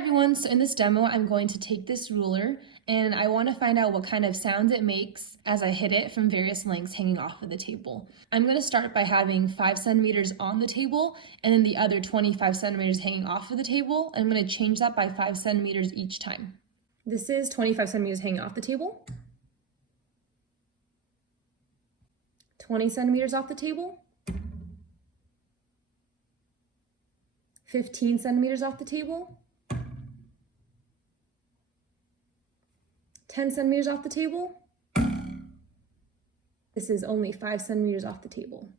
everyone, so in this demo I'm going to take this ruler and I want to find out what kind of sounds it makes as I hit it from various lengths hanging off of the table. I'm going to start by having 5 centimeters on the table and then the other 25 centimeters hanging off of the table, and I'm going to change that by 5 centimeters each time. This is 25 centimeters hanging off the table, 20 centimeters off the table, 15 centimeters off the table, 10 centimeters off the table. This is only 5 centimeters off the table.